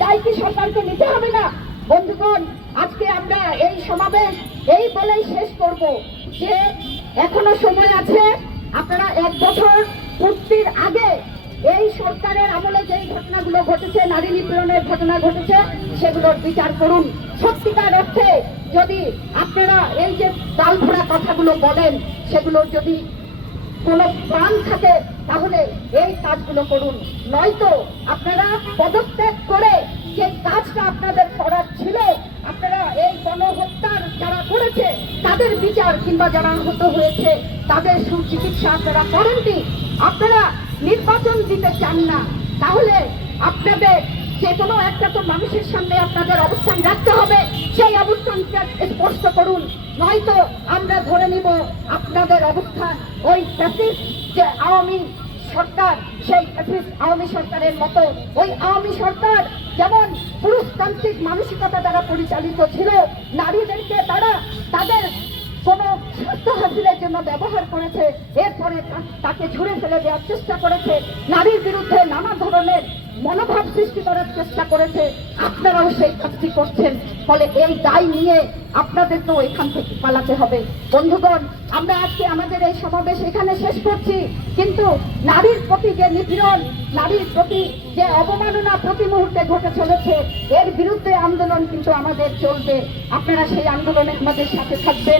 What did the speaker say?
দায় কি সরকারকে নিতে হবে না? বন্ধুগণ, আজকে আমরা এই সমাবেশ এই বলেই শেষ করব যে এখনও সময় আছে। আপনারা এক বছর পূর্তির আগে এই সরকারের আমলে যেই ঘটনাগুলো ঘটেছে, নারী নিপীড়নের ঘটনা ঘটেছে, সেগুলোর বিচার করুন। সত্যিকার অর্থে যদি আপনারা এই যে তাল ভরা কথাগুলো বলেন, সেগুলোর যদি কোনো প্রাণ থাকে, তাহলে এই কাজগুলো করুন। নয়তো আপনারা পদত্যাগ করে আপনাদের করার ছিল। আপনারা এই গণহত্যার যারা করেছে, তাদের বিচার কিংবা যারা আহত হয়েছে, তাদের সুচিকিৎসা আপনারা করেননি। আপনারা নির্বাচন দিতে চান না। তাহলে আপনাদের যে কোনো একটা তো মানুষের সামনে আপনাদের অবস্থান রাখতে হবে। সেই অবস্থানটা স্পষ্ট করুন। নয়তো আমরা ধরে নিব আপনাদের অবস্থান ওই ফ্যাসিস্ট যে আওয়ামী সরকার, সেই ফ্যাসিস্ট আওয়ামী সরকারের মতো। ওই আওয়ামী সরকার যেমন পুরুষতান্ত্রিক মানসিকতা দ্বারা পরিচালিত ছিল। নারীদেরকে তারা তাদের কোনো স্বার্থ হাসিলের জন্য ব্যবহার করেছে। এরপরে তাকে ঝুড়ে ফেলে দেওয়ার চেষ্টা করেছে। নারীর সৃষ্টি করার চেষ্টা করেছে, আপনারাও সেই কাজটি করছেন। ফলে এই দায় নিয়ে আপনাদেরকেও এখান থেকে পালাতে হবে। বন্ধুগণ, আমরা আজকে আমাদের এই সমাবেশ এখানে শেষ করছি। কিন্তু নারীর প্রতি যে নিপীড়ন, নারীর প্রতি যে অবমাননা প্রতি মুহূর্তে ঘটে চলেছে, এর বিরুদ্ধে আন্দোলন কিন্তু আমাদের চলবে। আপনারা সেই আন্দোলনে আমাদের সাথে থাকবেন।